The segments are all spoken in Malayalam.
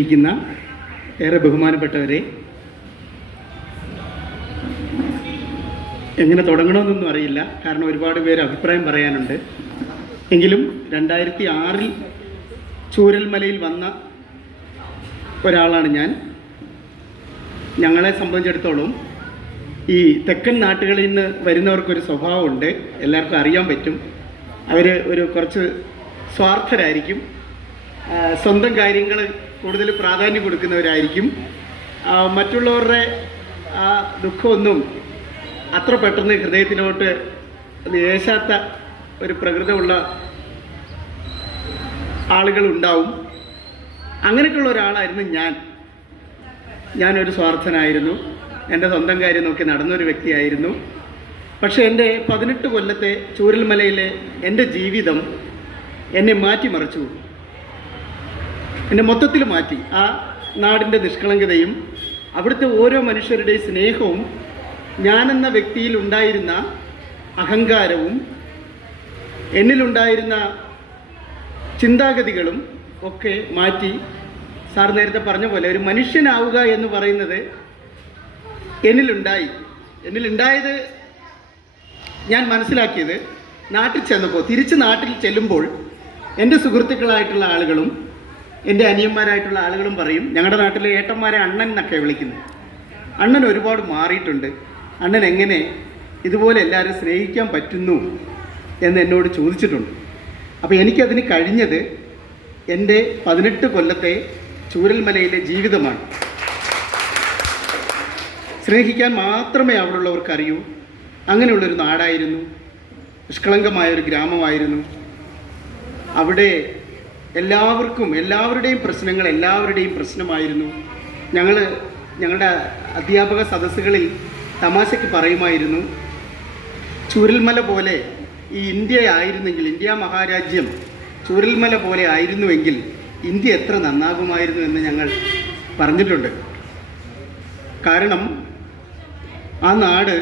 ഇരിക്കുന്ന ഏറെ ബഹുമാനപ്പെട്ടവരെ, എങ്ങനെ തുടങ്ങണമെന്നൊന്നും അറിയില്ല. കാരണം ഒരുപാട് പേര് അഭിപ്രായം പറയാനുണ്ട്. എങ്കിലും 2006 ചൂരൽമലയിൽ വന്ന ഒരാളാണ് ഞാൻ. ഞങ്ങളെ സംബന്ധിച്ചിടത്തോളം ഈ തെക്കൻ നാട്ടുകളിൽ നിന്ന് വരുന്നവർക്കൊരു സ്വഭാവമുണ്ട്, എല്ലാവർക്കും അറിയാൻ പറ്റും. അവർ കുറച്ച് സ്വാർത്ഥരായിരിക്കും, സ്വന്തം കാര്യങ്ങൾ കൂടുതൽ പ്രാധാന്യം കൊടുക്കുന്നവരായിരിക്കും. മറ്റുള്ളവരുടെ ആ ദുഃഖമൊന്നും അത്ര പെട്ടെന്ന് ഹൃദയത്തിലോട്ട് ഏശാത്ത ഒരു പ്രകൃതമുള്ള ആളുകളുണ്ടാവും. അങ്ങനെയൊക്കെയുള്ള ഒരാളായിരുന്നു ഞാനൊരു സ്വാർത്ഥനായിരുന്നു. എൻ്റെ സ്വന്തം കാര്യം നോക്കി നടന്നൊരു വ്യക്തിയായിരുന്നു. പക്ഷേ എൻ്റെ 18 കൊല്ലത്തെ ചൂരൽമലയിലെ എൻ്റെ ജീവിതം എന്നെ മാറ്റിമറിച്ചു, എന്നെ മൊത്തത്തിൽ മാറ്റി. ആ നാടിൻ്റെ നിഷ്കളങ്കതയും അവിടുത്തെ ഓരോ മനുഷ്യരുടെയും സ്നേഹവും ഞാനെന്ന വ്യക്തിയിൽ ഉണ്ടായിരുന്ന അഹങ്കാരവും എന്നിലുണ്ടായിരുന്ന ചിന്താഗതികളും ഒക്കെ മാറ്റി. സാർ നേരത്തെ പറഞ്ഞ പോലെ ഒരു മനുഷ്യനാവുക എന്ന് പറയുന്നത് എന്നിലുണ്ടായത് ഞാൻ മനസ്സിലാക്കിയത് നാട്ടിൽ ചെന്നപ്പോൾ, തിരിച്ച് നാട്ടിൽ ചെല്ലുമ്പോൾ എൻ്റെ സുഹൃത്തുക്കളായിട്ടുള്ള ആളുകളും എൻ്റെ അനിയന്മാരായിട്ടുള്ള ആളുകളും പറയും, ഞങ്ങളുടെ നാട്ടിലെ ഏട്ടന്മാരെ അണ്ണൻ എന്നൊക്കെ വിളിക്കുന്നത്. അണ്ണൻ ഒരുപാട് മാറിയിട്ടുണ്ട്, അണ്ണൻ എങ്ങനെ ഇതുപോലെ എല്ലാവരും സ്നേഹിക്കാൻ പറ്റുന്നു എന്ന് എന്നോട് ചോദിച്ചിട്ടുണ്ട്. അപ്പോൾ എനിക്കതിന് കഴിഞ്ഞത് എൻ്റെ 18 കൊല്ലത്തെ ചൂരൽമലയിലെ ജീവിതമാണ്. സ്നേഹിക്കാൻ മാത്രമേ അവിടെയുള്ളവർക്ക് അറിയൂ. അങ്ങനെയുള്ളൊരു നാടായിരുന്നു, നിഷ്കളങ്കമായൊരു ഗ്രാമമായിരുന്നു. അവിടെ എല്ലാവരുടെയും പ്രശ്നങ്ങൾ എല്ലാവരുടെയും പ്രശ്നമായിരുന്നു. ഞങ്ങളുടെ അധ്യാപക സദസ്സുകളിൽ തമാശയ്ക്ക് പറയുമായിരുന്നു, ചൂരൽമല പോലെ ഈ ഇന്ത്യ മഹാരാജ്യം ചൂരൽമല പോലെ ആയിരുന്നുവെങ്കിൽ ഇന്ത്യ എത്ര നന്നാകുമായിരുന്നു എന്ന് ഞങ്ങൾ പറഞ്ഞിട്ടുണ്ട്. കാരണം ആ നാട്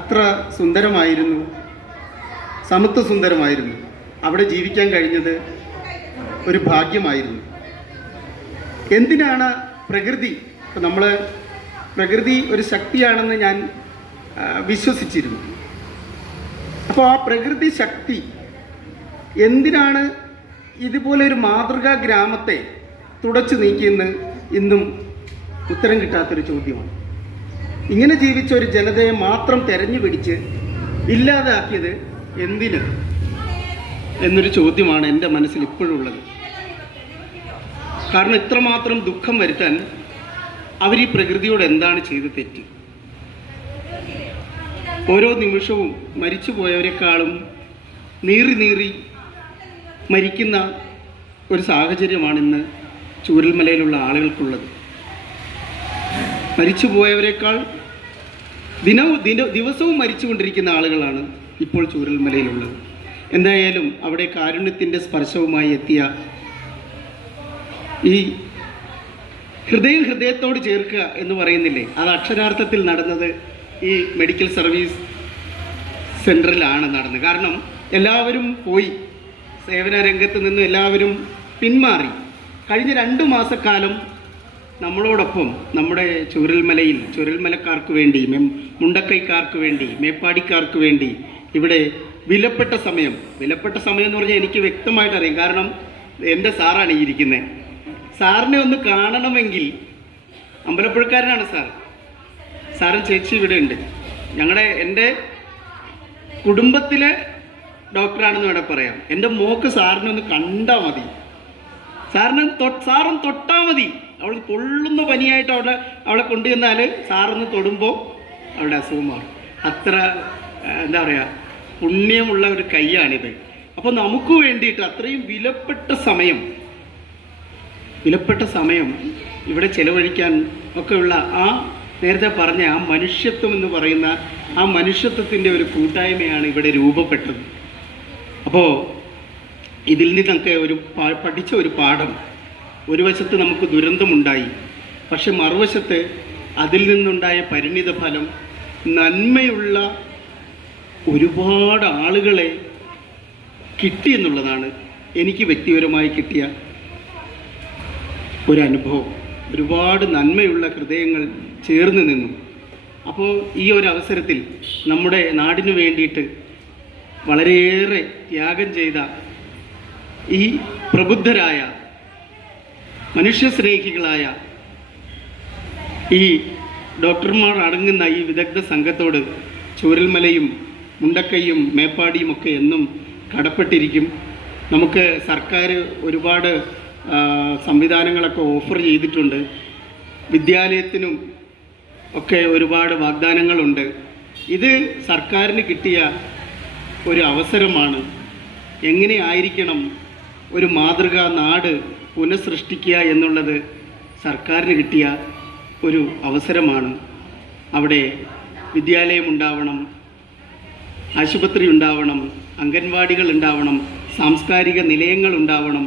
അത്ര സുന്ദരമായിരുന്നു, സുന്ദരമായിരുന്നു. അവിടെ ജീവിക്കാൻ കഴിഞ്ഞത് ഒരു ഭാഗ്യമായിരുന്നു. എന്തിനാണ് പ്രകൃതി, ഇപ്പം നമ്മൾ പ്രകൃതി ഒരു ശക്തിയാണെന്ന് ഞാൻ വിശ്വസിച്ചിരുന്നു. അപ്പോൾ ആ പ്രകൃതി ശക്തി എന്തിനാണ് ഇതുപോലെ ഒരു മാതൃകാ ഗ്രാമത്തെ തുടച്ചു നീക്കിയെന്ന് ഇന്നും ഉത്തരം കിട്ടാത്തൊരു ചോദ്യമാണ്. ഇങ്ങനെ ജീവിച്ച ഒരു ജനതയെ മാത്രം തെരഞ്ഞു പിടിച്ച് ഇല്ലാതാക്കിയത് എന്തിന് എന്നൊരു ചോദ്യമാണ് എൻ്റെ മനസ്സിൽ ഇപ്പോഴും ഉള്ളത്. കാരണം ഇത്രമാത്രം ദുഃഖം വരുത്താൻ അവർ ഈ പ്രകൃതിയോട് എന്താണ് ചെയ്ത് തെറ്റ്? ഓരോ നിമിഷവും മരിച്ചു പോയവരെക്കാളും നീറി മരിക്കുന്ന ഒരു സാഹചര്യമാണ് ഇന്ന് ചൂരൽമലയിലുള്ള ആളുകൾക്കുള്ളത്. മരിച്ചു പോയവരെക്കാൾ ദിവസവും മരിച്ചുകൊണ്ടിരിക്കുന്ന ആളുകളാണ് ഇപ്പോൾ ചൂരൽമലയിലുള്ളത്. എന്തായാലും അവിടെ കാരുണ്യത്തിൻ്റെ സ്പർശവുമായി എത്തിയ ഈ ഹൃദയത്തോട് ചേർക്കുക എന്ന് പറയുന്നില്ലേ, അത് അക്ഷരാർത്ഥത്തിൽ നടന്നത് ഈ മെഡിക്കൽ സർവീസ് സെൻറ്ററിലാണ് നടന്നത്. കാരണം എല്ലാവരും പോയി, സേവന രംഗത്ത് നിന്ന് എല്ലാവരും പിന്മാറി. കഴിഞ്ഞ 2 മാസക്കാലം നമ്മളോടൊപ്പം നമ്മുടെ ചൂരൽമലക്കാർക്ക് വേണ്ടി, മുണ്ടക്കൈക്കാർക്ക് വേണ്ടി, മേപ്പാടിക്കാർക്ക് വേണ്ടി ഇവിടെ വിലപ്പെട്ട സമയം എന്ന് പറഞ്ഞാൽ എനിക്ക് വ്യക്തമായിട്ട് അറിയാം. കാരണം എൻ്റെ സാറാണ് ഈ ഇരിക്കുന്നത്. സാറിനെ ഒന്ന് കാണണമെങ്കിൽ, അമ്പലപ്പുഴക്കാരനാണ് സാറും ചേച്ചി ഇവിടെ ഉണ്ട്. എൻ്റെ കുടുംബത്തിലെ ഡോക്ടറാണെന്ന് വേണേൽ പറയാം. എൻ്റെ മോക്ക് സാറിനെ ഒന്ന് കണ്ടാൽ മതി, സാറും തൊട്ടാൽ മതി. അവൾ പൊള്ളുന്ന പനിയായിട്ട് അവളെ കൊണ്ടുവന്നാൽ സാറൊന്ന് തൊടുമ്പോൾ അവളുടെ അസുഖം മാറും. അത്ര എന്താ പറയുക, പുണ്യമുള്ള ഒരു കൈയാണിത്. അപ്പോൾ നമുക്ക് വേണ്ടിയിട്ട് അത്രയും വിലപ്പെട്ട സമയം ഇവിടെ ചെലവഴിക്കാൻ ഒക്കെയുള്ള ആ നേരത്തെ പറഞ്ഞ ആ മനുഷ്യത്വം എന്ന് പറയുന്ന ആ മനുഷ്യത്വത്തിൻ്റെ ഒരു കൂട്ടായ്മയാണ് ഇവിടെ രൂപപ്പെട്ടത്. അപ്പോൾ ഇതിൽ നിന്നൊക്കെ പഠിച്ച ഒരു പാഠം, ഒരു വശത്ത് നമുക്ക് ദുരന്തമുണ്ടായി, പക്ഷെ മറുവശത്ത് അതിൽ നിന്നുണ്ടായ പരിണിത ഫലം നന്മയുള്ള ഒരുപാട് ആളുകളെ കിട്ടി എന്നുള്ളതാണ് എനിക്ക് വ്യക്തിപരമായി കിട്ടിയ ഒരനുഭവം, ഒരുപാട് നന്മയുള്ള ഹൃദയങ്ങൾ ചേർന്ന് നിന്നു. അപ്പോൾ ഈ ഒരു അവസരത്തിൽ നമ്മുടെ നാടിനു വേണ്ടിയിട്ട് വളരെയേറെ ത്യാഗം ചെയ്ത ഈ പ്രബുദ്ധരായ മനുഷ്യസ്നേഹികളായ ഈ ഡോക്ടർമാർ അടങ്ങുന്ന ഈ വിദഗ്ധ സംഘത്തോട് ചൂരൽമലയും മുണ്ടക്കൈയും മേപ്പാടിയും ഒക്കെ എന്നും കടപ്പെട്ടിരിക്കും. നമുക്ക് സർക്കാർ ഒരുപാട് സംവിധാനങ്ങളൊക്കെ ഓഫർ ചെയ്തിട്ടുണ്ട്. വിദ്യാലയത്തിനും ഒക്കെ ഒരുപാട് വാഗ്ദാനങ്ങളുണ്ട്. ഇത് സർക്കാരിന് കിട്ടിയ ഒരു അവസരമാണ്. എങ്ങനെ ആയിരിക്കണം ഒരു മാതൃകാ നാട് പുനഃസൃഷ്ടിക്കുക എന്നുള്ളത് സർക്കാരിന് കിട്ടിയ ഒരു അവസരമാണ്. അവിടെ വിദ്യാലയം ഉണ്ടാവണം, ആശുപത്രി ഉണ്ടാവണം, അംഗൻവാടികൾ ഉണ്ടാവണം, സാംസ്കാരിക നിലയങ്ങൾ ഉണ്ടാവണം.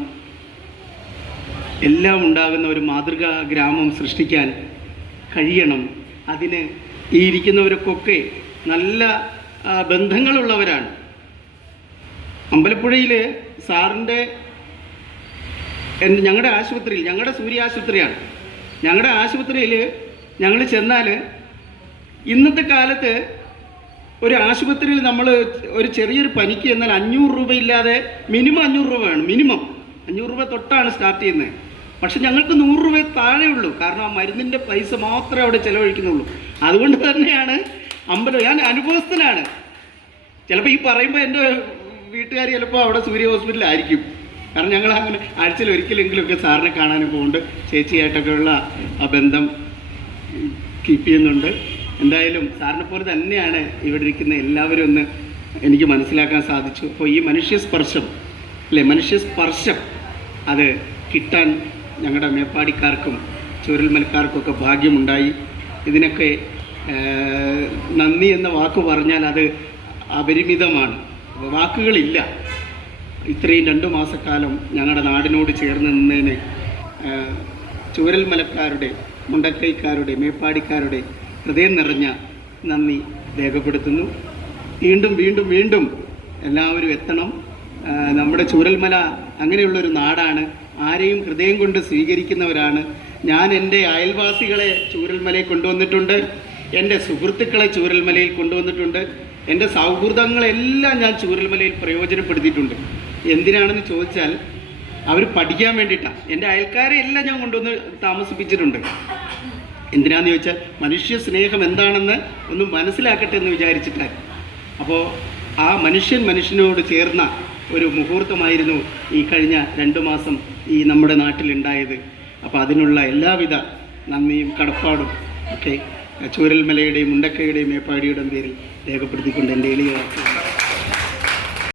എല്ലാം ഉണ്ടാകുന്ന ഒരു മാതൃകാ ഗ്രാമം സൃഷ്ടിക്കാൻ കഴിയണം. അതിന് ഈ ഇരിക്കുന്നവർക്കൊക്കെ നല്ല ബന്ധങ്ങളുള്ളവരാണ്. അമ്പലപ്പുഴയിൽ സാറിൻ്റെ ഞങ്ങളുടെ ആശുപത്രിയിൽ, ഞങ്ങളുടെ സൂര്യ ആശുപത്രിയാണ്, ഞങ്ങളുടെ ആശുപത്രിയിൽ ഞങ്ങൾ ചെന്നാൽ ഇന്നത്തെ കാലത്ത് ഒരു ആശുപത്രിയിൽ നമ്മൾ ഒരു ചെറിയൊരു പനിക്ക് എന്നാൽ 500 രൂപയില്ലാതെ മിനിമം 500 രൂപ വേണം. മിനിമം 500 രൂപ തൊട്ടാണ് സ്റ്റാർട്ട് ചെയ്യുന്നത്. പക്ഷെ ഞങ്ങൾക്ക് 100 രൂപ താഴെ ഉള്ളൂ. കാരണം ആ മരുന്നിൻ്റെ പൈസ മാത്രമേ അവിടെ ചിലവഴിക്കുന്നുള്ളൂ. അതുകൊണ്ട് തന്നെയാണ് ഞാൻ അനുഭവസ്ഥനാണ്. ചിലപ്പോൾ ഈ പറയുമ്പോൾ എൻ്റെ വീട്ടുകാർ ചിലപ്പോൾ അവിടെ സൂര്യ ഹോസ്പിറ്റലായിരിക്കും. കാരണം ഞങ്ങൾ അങ്ങനെ ആഴ്ചയിൽ ഒരിക്കലെങ്കിലുമൊക്കെ സാറിനെ കാണാനും പോകുന്നുണ്ട്. ചേച്ചിയായിട്ടൊക്കെ ഉള്ള ആ ബന്ധം കീപ്പ് ചെയ്യുന്നുണ്ട്. എന്തായാലും സാറിനെ പോലെ തന്നെയാണ് ഇവിടെ ഇരിക്കുന്ന എല്ലാവരും ഒന്ന് എനിക്ക് മനസ്സിലാക്കാൻ സാധിച്ചു. അപ്പോൾ ഈ മനുഷ്യസ്പർശം മനുഷ്യസ്പർശം അത് കിട്ടാൻ ഞങ്ങളുടെ മേപ്പാടിക്കാർക്കും ചൂരൽമലക്കാർക്കൊക്കെ ഭാഗ്യമുണ്ടായി. ഇതിനൊക്കെ നന്ദി എന്ന വാക്ക് പറഞ്ഞാൽ അത് അപരിമിതമാണ്, വാക്കുകളില്ല. ഇത്രയും 2 മാസക്കാലം ഞങ്ങളുടെ നാടിനോട് ചേർന്ന് നിന്നതിന് ചൂരൽമലക്കാരുടെ, മുണ്ടക്കൈക്കാരുടെ, മേപ്പാടിക്കാരുടെ ഹൃദയം നിറഞ്ഞ നന്ദി രേഖപ്പെടുത്തുന്നു. വീണ്ടും വീണ്ടും വീണ്ടും എല്ലാവരും എത്തണം. നമ്മുടെ ചൂരൽമല അങ്ങനെയുള്ളൊരു നാടാണ്. ആരെയും ഹൃദയം കൊണ്ട് സ്വീകരിക്കുന്നവരാണ്. ഞാൻ എൻ്റെ അയൽവാസികളെ ചൂരൽമലയിൽ കൊണ്ടുവന്നിട്ടുണ്ട്, എൻ്റെ സുഹൃത്തുക്കളെ ചൂരൽമലയിൽ കൊണ്ടുവന്നിട്ടുണ്ട്, എൻ്റെ സൗഹൃദങ്ങളെല്ലാം ഞാൻ ചൂരൽമലയിൽ പ്രയോജനപ്പെടുത്തിയിട്ടുണ്ട്. എന്തിനാണെന്ന് ചോദിച്ചാൽ അവർ പഠിക്കാൻ വേണ്ടിയിട്ടാണ്. എൻ്റെ അയൽക്കാരെ എല്ലാം ഞാൻ കൊണ്ടുവന്ന് താമസിപ്പിച്ചിട്ടുണ്ട്. എന്തിനാന്ന് ചോദിച്ചാൽ മനുഷ്യ സ്നേഹം എന്താണെന്ന് ഒന്ന് മനസ്സിലാക്കട്ടെ എന്ന് വിചാരിച്ചിട്ടാണ്. അപ്പോൾ ആ മനുഷ്യനോട് ചേർന്ന ഒരു മുഹൂർത്തമായിരുന്നു ഈ കഴിഞ്ഞ 2 മാസം ഈ നമ്മുടെ നാട്ടിലുണ്ടായത്. അപ്പോൾ അതിനുള്ള എല്ലാവിധ നന്ദിയും കടപ്പാടും ഒക്കെ ചൂരൽമലയുടെയും മുണ്ടക്കയുടെയും മേപ്പാടിയുടെയും പേരിൽ രേഖപ്പെടുത്തിക്കൊണ്ട് എൻ്റെ എളിയ